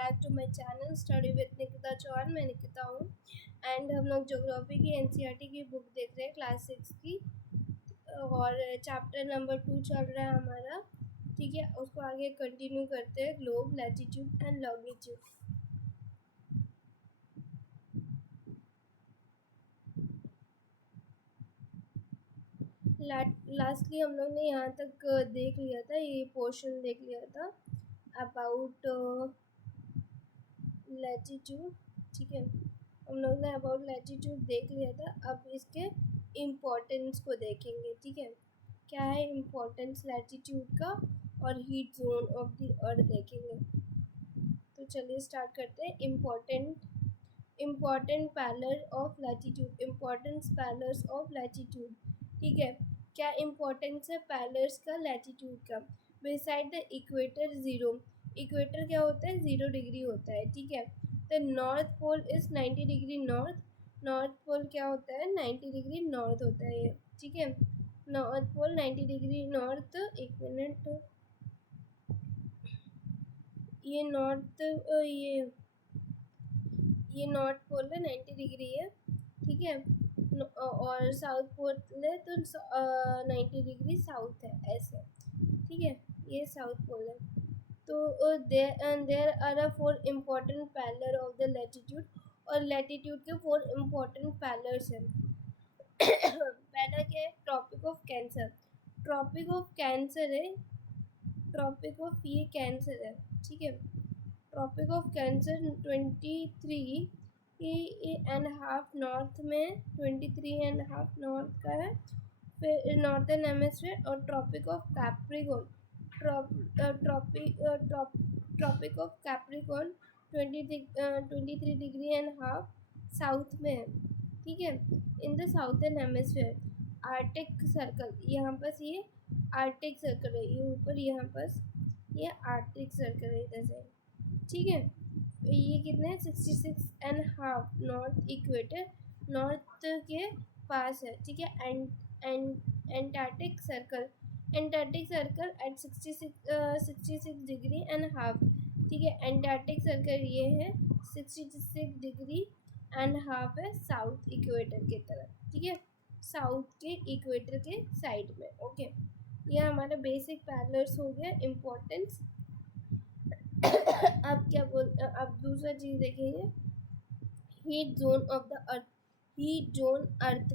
Back to my channel study with Nikita Chauhan. मैं निकिता हूँ and हम लोग ज्योग्राफी की एनसीईआरटी की बुक देख रहे हैं क्लास 6 की और चैप्टर नंबर 2 चल रहा है हमारा। ठीक है, उसको आगे कंटिन्यू करते हैं। Globe, latitude and longitude. Lastly हम लोग ने यहाँ तक देख लिया था, ये पोर्शन देख लिया था अबाउट लैटिट्यूड। ठीक है, हम लोग ने अबाउट लैटिट्यूड देख लिया था। अब इसके इम्पोर्टेंस को देखेंगे। ठीक है, क्या है इम्पोर्टेंस लैटिट्यूड का और heat zone of the earth देखेंगे। तो चलिए स्टार्ट करते हैं। Important parallel of latitude, importance parallels of latitude. ठीक है, क्या इम्पोर्टेंस है पैलर्स का लैटिट्यूड का। Beside the equator zero, equator क्या होता है, 0 डिग्री होता है। ठीक है, the north pole is 90 degree north, north pole क्या होता है, 90 डिग्री नॉर्थ होता है ये। ठीक है, नॉर्थ पोल 90 डिग्री नॉर्थ। एक मिनट, ये नॉर्थ ये नॉर्थ पोल है, 90 डिग्री है। ठीक है, और साउथ पोल है तो 90 डिग्री साउथ है, ऐसे। ठीक है, ये साउथ पोल है। तो there are 4 important parallel of the latitude, और लैटिट्यूड के 4 इम्पोर्टेंट पैलर्स हैं। पहला क्या है, tropic of cancer. Tropic of cancer है, ट्रॉपिक ऑफ ये कैंसर है। ठीक है, ट्रॉपिक ऑफ कैंसर 23.5 नॉर्थ में, 23.5 नॉर्थ का है। फिर नॉर्थन हेमिस्फीयर। और tropic of capricorn, tropic of capricorn 23 degree and half south में है। ठीक है, in the southern hemisphere. Arctic circle, यहाँ पर ये आर्टिक सर्कल है, ये ऊपर यहाँ पर ये आर्टिक सर्कल है इधर से। ठीक है, ये कितने 66.5 नॉर्थ इक्वेटर, नॉर्थ के पास है। ठीक है, Antarctic circle, Antarctic circle eight 66 degree and half. ठीक है, एंटार्क्टिक सर्कल ये है 66 डिग्री एंड हाफ है साउथ इक्वेटर की तरफ। ठीक है, साउथ के इक्वेटर के साइड में। ओके, ये हमारा बेसिक पैरलर्स हो गया, इम्पोर्टेंस। अब अब दूसरा चीज देखेंगे, heat zone of the earth. Heat zone earth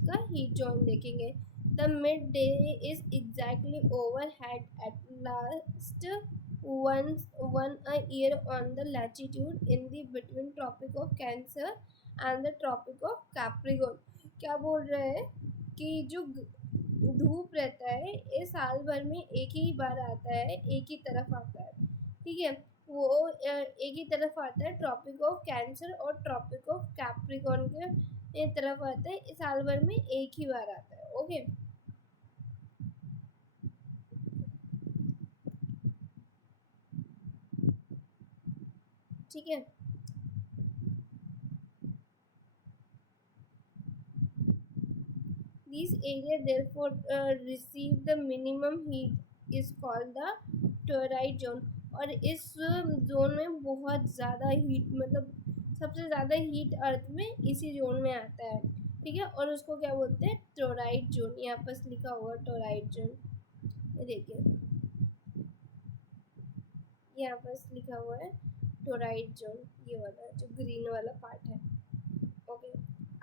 का हीट जोन देखेंगे। The mid day is exactly overhead at last one a year on the latitude in the between tropic of cancer and the tropic of Capricorn. क्या बोल रहे हैं कि जो धूप रहता है ये साल भर में एक ही बार आता है, एक ही तरफ आता है। ठीक है, वो एक ही तरफ आता है, ट्रॉपिक ऑफ कैंसर और ट्रॉपिक ऑफ कैप्रिकॉर्न के तरफ आता है, साल भर में एक ही बार आता है। ओके, ठीक है। This area therefore receive the minimum heat is called the torrid zone। और इस जोन में बहुत ज़्यादा हीट, मतलब सबसे ज़्यादा हीट अर्थ में इसी जोन में आता है। ठीक है, और उसको क्या बोलते हैं, टोराइड जोन। यहाँ पर लिखा हुआ टोराइड जोन, ये देखिए यहाँ पर लिखा हुआ है टोराइड जोन, ये वाला जो ग्रीन वाला पार्ट है। ओके,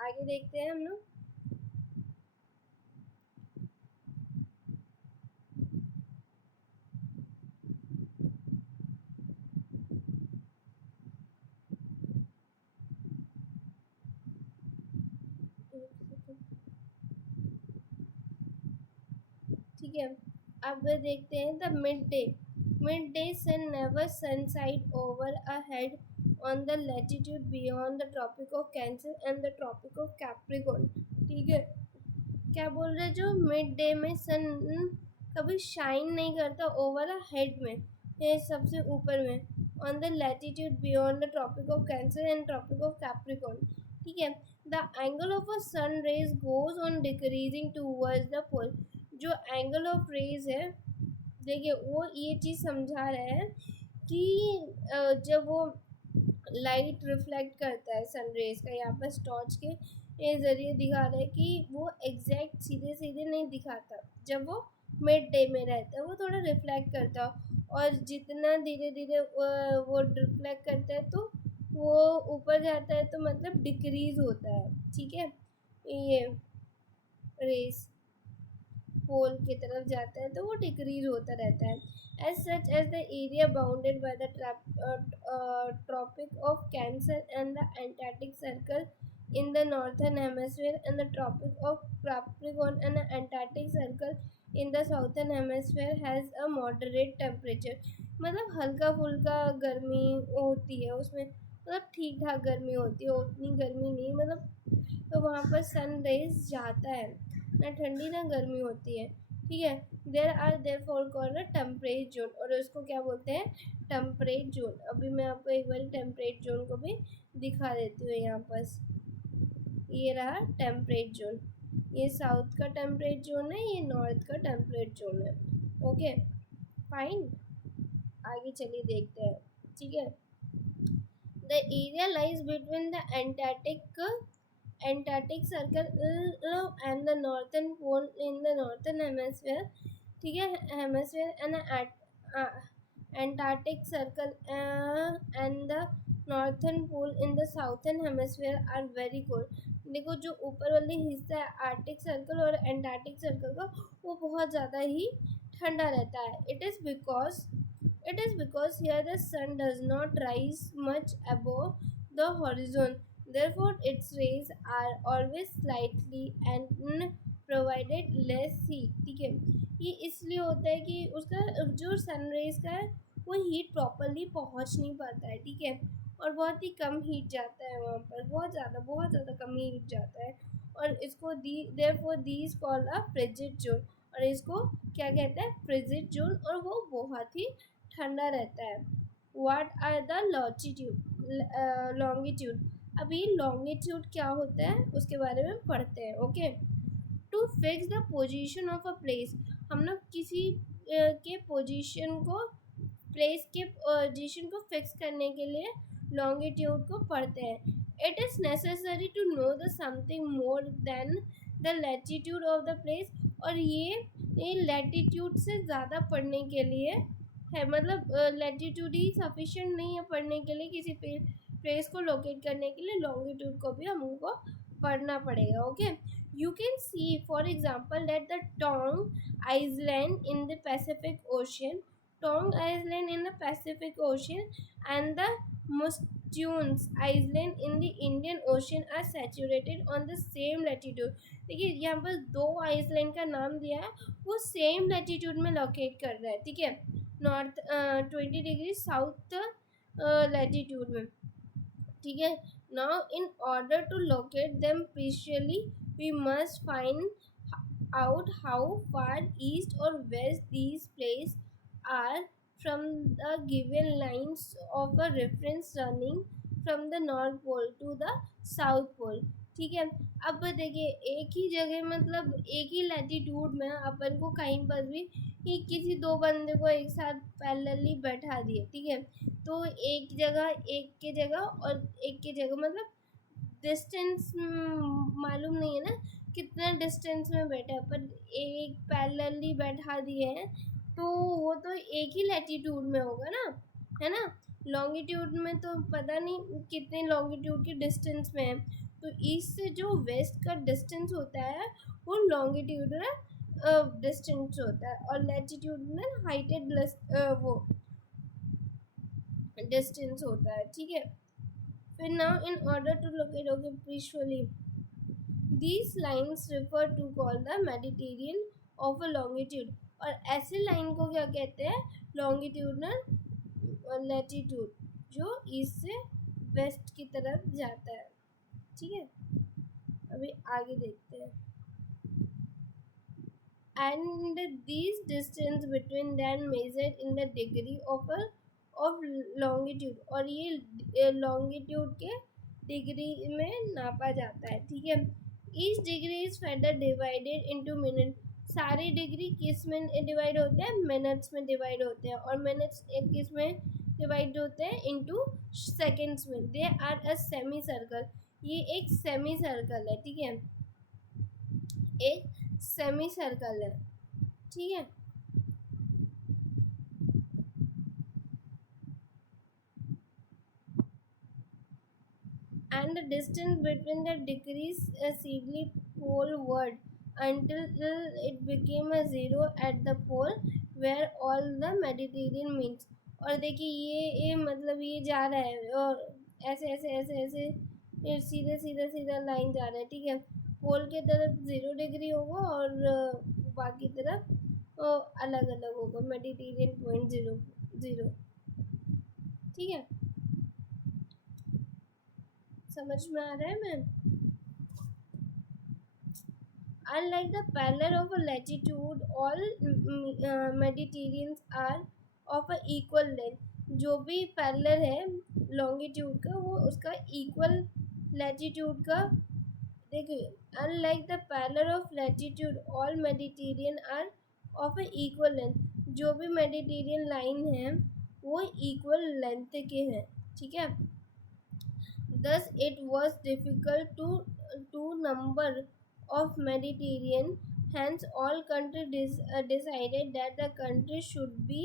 आगे देखते हैं हम लोग। ठीक है, अब देखते हैं the mid day. Mid day sun never sun side over a head on the latitude beyond the tropic of cancer and the tropic of Capricorn. ठीक है, क्या बोल रहे हैं, जो मिड डे में सन कभी शाइन नहीं करता ओवर अ हेड में, ये सबसे ऊपर में, on the latitude beyond the tropic of cancer and tropic of Capricorn. ठीक है, the angle of a sun rays goes on decreasing towards the pole. जो एंगल ऑफ रेज है, देखिए वो ये चीज़ समझा रहे हैं कि जब वो लाइट रिफ्लेक्ट करता है सन रेज का, यहाँ पर टॉर्च के ये ज़रिए दिखा रहा है कि वो एग्जैक्ट सीधे सीधे नहीं दिखाता, जब वो मिड डे में रहता है वो थोड़ा रिफ्लेक्ट करता है, और जितना धीरे धीरे वो रिफ्लेक्ट करता है तो वो ऊपर जाता है, तो मतलब डिक्रीज होता है, ठीक है, ये रेस पोल की तरफ जाता है तो वो डिक्रीज होता रहता है। As such as the area bounded by the tropic of cancer and the antarctic circle in the northern hemisphere and the tropic of Capricorn and the Antarctic circle in the southern hemisphere has a moderate temperature। मतलब हल्का फुल्का गर्मी होती है उसमें, मतलब ठीक ठाक गर्मी होती है, उतनी गर्मी नहीं, मतलब तो वहाँ पर सन रेज जाता है, ना ठंडी ना गर्मी होती है, ठीक है। There are therefore called a temperate zone, और उसको क्या बोलते हैं, टेम्परेट जोन। अभी मैं आपको एक बार टेम्परेट जोन को भी दिखा देती हूँ यहाँ पर। ये रहा टेम्परेट जोन, ये साउथ का टेम्परेट जोन है, ये नॉर्थ का टेम्परेट जोन है। ओके फाइन, आगे चलिए देखते हैं, ठीक है। The area lies between the antarctic circle and the northern pole in the northern hemisphere, ठीक है, hemisphere and antarctic circle and the northern pole in the southern hemisphere are very cold. देखो जो ऊपर वाली हिस्सा है आर्टिक सर्कल और antarctic circle का, वो बहुत ज़्यादा ही ठंडा रहता है। It is because here the sun does not rise much above the horizon, therefore its rays are always slightly and provided less heat, ठीक है। ये इसलिए होता है कि उसका जो सन रेज का है वो हीट प्रॉपरली पहुंच नहीं पाता है, ठीक है, और बहुत ही कम हीट जाता है वहाँ पर, बहुत ज़्यादा कम हीट जाता है, और इसको therefore these called a frigid zone, और इसको क्या कहते हैं, फ्रिजिड जोन, और वो बहुत ही ठंडा रहता है। व्हाट आर द लॉन्गिट्यूड, अभी लॉन्गिट्यूड क्या होता है उसके बारे में पढ़ते हैं। Okay, to fix the position of a place, हम लोग किसी के पोजीशन को, प्लेस के पोजीशन को फिक्स करने के लिए लॉन्गिट्यूड को पढ़ते हैं। It is necessary to know the something more than the latitude of the place, और ये लैटिट्यूड से ज़्यादा पढ़ने के लिए है, मतलब लैटिट्यूड ही सफिशिएंट नहीं है पढ़ने के लिए, किसी प्लेस को लोकेट करने के लिए लॉन्गिट्यूड को भी हमको पढ़ना पड़ेगा। Okay, you can see for example that the Tong Island in the Pacific Ocean, Tong Island in the Pacific Ocean and the Muscunes Island in the Indian Ocean are situated on the same latitude। देखिए यहाँ पर दो Iceland का नाम दिया है, वो same latitude में लोकेट कर रहा है, ठीक है, नॉर्थ 20 डिग्री साउथ लैटिट्यूड में, ठीक है। Now in order to locate them precisely we must find out how far east or west these places are from the given lines of a reference running from the north pole to the south pole, ठीक है। अब देखिए एक ही जगह, मतलब एक ही latitude में अपन को कहीं पर भी किसी दो बंदे को एक साथ पैरेलली बैठा दिए, ठीक है, तो एक के जगह और एक के जगह, मतलब डिस्टेंस मालूम नहीं है ना कितना डिस्टेंस में बैठा है, पर एक पैरेलली बैठा दिए हैं तो वो तो एक ही लैटिट्यूड में होगा ना, है ना। लॉन्गिट्यूड में तो पता नहीं कितने लॉन्गिट्यूड के डिस्टेंस में है, तो ईस्ट से जो वेस्ट का डिस्टेंस होता है वो लॉन्गिट्यूडनल डिस्टेंस होता है, और लैटिट्यूडनल हाइटेड वो डिस्टेंस होता है, ठीक है। फिर now in order to locate, okay, precisely these lines refer to called the meridian of a longitude, और ऐसे लाइन को क्या कहते हैं, लॉन्गिट्यूडनल लैटिट्यूड, जो ईस्ट से वेस्ट की तरफ जाता है, ठीक है। अभी आगे देखते हैं। And this distance between them measured in the degree of longitude, और ये लॉन्गिट्यूड के डिग्री में नापा जाता है, ठीक है। Each degree is further divided into minute, सारे डिग्री किस में डिवाइड होते हैं, मिनट्स में डिवाइड होते हैं, और मिनट्स किस में डिवाइड होते हैं इनटू सेकंड्स में। They are a semi circle, ये एक सेमी सर्कल है, ठीक है, एक सेमी सर्कल है, ठीक है। And the distance between the decrease steadily poleward until it became a zero at the pole where all the Mediterranean meets। और देखिए ये मतलब ये जा रहा है और ऐसे ऐसे ऐसे ऐसे ये सीधे सीधे सीधा लाइन जा रहा है, ठीक है। पोल के तरफ 0 डिग्री होगा और बाकी तरफ अलग अलग होगा, मेडिटेरियन पॉइंट 0 0, ठीक है। समझ में आ रहा है ma'am? Unlike the parallel of a latitude, all Mediterraneans are of a equal length। जो भी पैरेलल है लॉन्गिट्यूड का वो उसका इक्वल लैटिट्यूड का। देखिए, unlike the parallel of latitude all meridian are of a equal length. जो भी मेडिटेरियन लाइन है वो इक्वल लेंथ के हैं, ठीक है। Thus it was difficult to number of Mediterranean, hence all countries decided that the country should be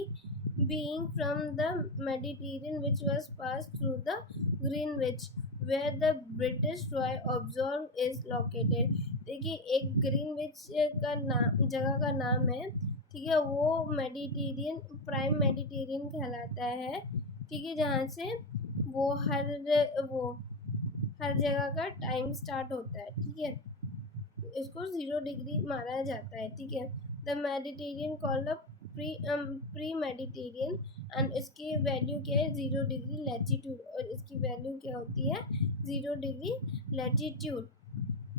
being from the Mediterranean, which was passed through the Greenwich where the British Royal Observe is located। देखिए एक Greenwich का नाम जगह का नाम है, ठीक है, वो मेडिटेरियन प्राइम मेडिटेरियन कहलाता है, ठीक है, जहाँ से वो हर जगह का टाइम स्टार्ट होता है, ठीक है। इसको 0 डिग्री माना जाता है, ठीक है। The Mediterranean called the pre Mediterranean and इसकी वैल्यू क्या है 0 डिग्री लैटिट्यूड, और इसकी वैल्यू क्या होती है 0 degree latitude.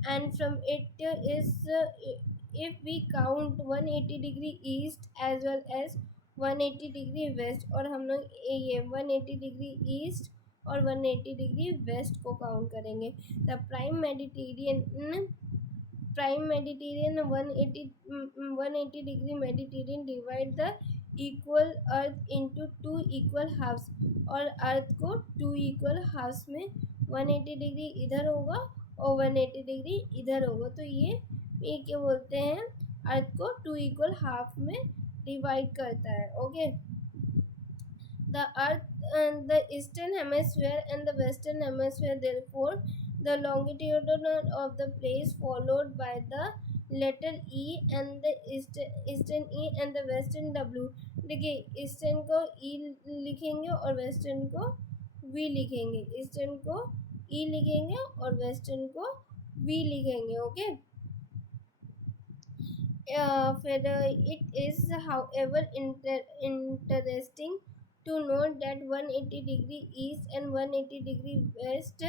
And from it is if we count 180 degree east as well as 180 degree west, और हम लोग ये 180 डिग्री ईस्ट और 180 डिग्री वेस्ट को काउंट करेंगे। The prime meridian 180 degree meridian divide the equal earth into 2 equal halves, और earth को 2 equal halves में 180 डिग्री इधर होगा और 180 डिग्री इधर होगा, तो ये क्या बोलते हैं अर्थ को 2 इक्वल हाफ में डिवाइड करता है, okay. The earth and the eastern hemisphere and the western hemisphere, therefore the longitude of the place followed by the letter E and the eastern E and the western W। देखिए eastern को E लिखेंगे और western को V लिखेंगे, eastern को E लिखेंगे और western को V लिखेंगे, ओके। फिर it is however interesting to note that 180 degree east and 180 degree west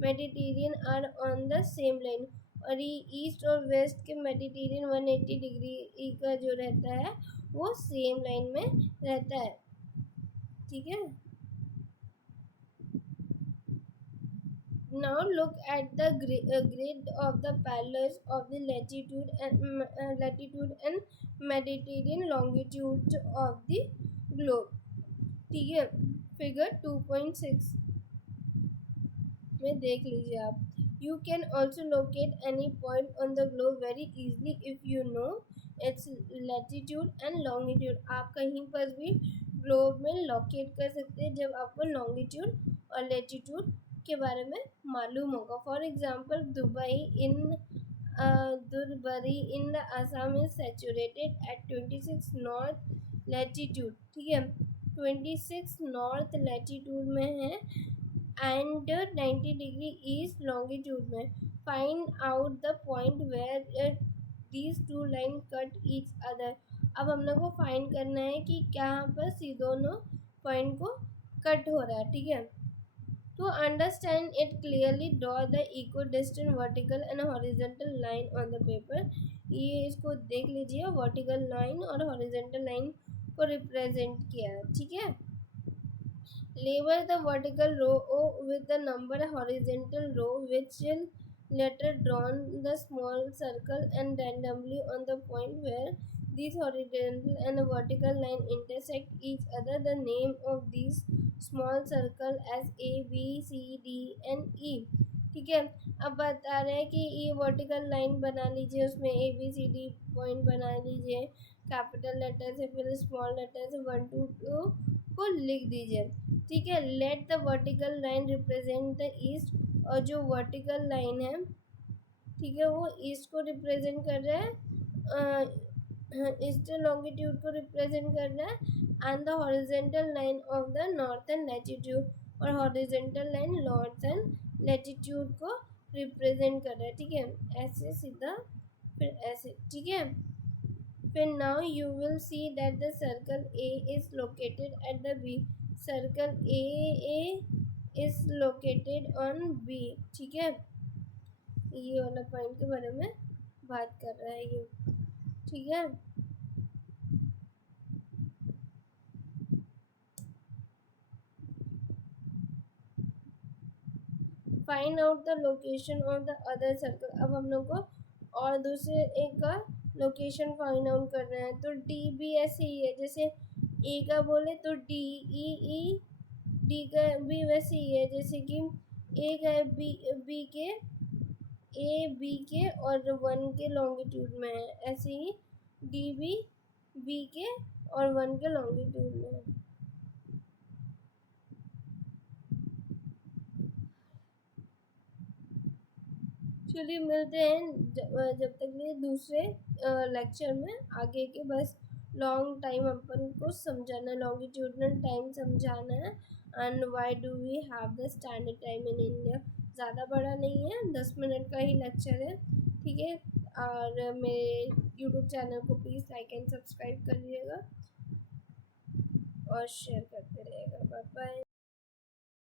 meridian are on the same line, और ये ईस्ट और वेस्ट के मेडिटेरियन 180 डिग्री का जो रहता है वो सेम लाइन में रहता है, ठीक है। Now look at the grid of the parallels of the latitude and Mediterranean longitude of the globe, ठीक है। फिगर 2.6 में देख लीजिए आप। You can also locate any point on the globe very easily if you know its latitude and longitude। आप कहीं पर भी ग्लोब में लोकेट कर सकते हैं जब आपको लॉन्गिट्यूड और लेटीट्यूड के बारे में मालूम होगा। फॉर एग्जाम्पल दुबई in the Assam is situated at 26 north latitude, ठीक है, 26 नॉर्थ लैटिट्यूड में है एंड 90 डिग्री ईस्ट लॉन्गिट्यूड में। Find out the point where these two line cut each other. अब हम लोग को फाइंड करना है कि कहाँ पर सी दोनों पॉइंट को कट हो रहा है, ठीक है। To understand it clearly, draw the equidistant vertical and horizontal line on the paper। ये इसको देख लीजिए, वर्टिकल लाइन और हॉरिजॉन्टल लाइन को रिप्रेजेंट किया है, ठीक है। Label the vertical row with the number horizontal row which later drawn the small circle and randomly on the point where these horizontal and vertical line intersect each other. The name of these small circle as A, B, C, D and E. ठीक है, अब बता रहे हैं कि ये vertical line बना लीजिए, उसमें A B C D point बना लीजिए, कैपिटल लेटर से फिर स्मॉल लेटर से 1 to 2 को लिख दीजिए। ठीक है, let the vertical line represent the east, और जो वर्टिकल लाइन है ठीक है वो ईस्ट को रिप्रेजेंट कर रहा है, ईस्टर्न लॉन्गिट्यूड को रिप्रेजेंट कर रहा है, and the horizontal line of the northern latitude, और हॉरिजेंटल लाइन नॉर्थर्न लैटिट्यूड को रिप्रेजेंट कर रहा है। ठीक है, ऐसे सीधा फिर ऐसे। ठीक है, फिर now you will see that the circle A is located at the B, circle A is located on B. ठीक है, ये वाला पॉइंट के बारे में बात कर रहा है ये। ठीक है, find out the location of the other circle. अब हम लोग को और दूसरे एक का लोकेशन फाइंड आउट करना है, तो डी बी ऐसे ही है, जैसे ए का बोले तो डी ई ई, डी का भी वैसे ही है, जैसे कि ए का बी के ए बी के और 1 के लॉन्गिट्यूड में है, ऐसे ही डी भी बी के और 1 के लॉन्गिट्यूड में है। चलिए मिलते हैं जब तक लिए दूसरे लेक्चर में आगे के। बस लॉन्ग टाइम अपन को समझाना है, लॉन्गिट्यूडनल टाइम समझाना है, and why do we have the standard time in India. ज़्यादा बड़ा नहीं है, 10 मिनट का ही लेक्चर है। ठीक है, और मेरे यूट्यूब चैनल को प्लीज़ लाइक एंड सब्सक्राइब करिएगा और शेयर करते रहिएगा। Bye bye.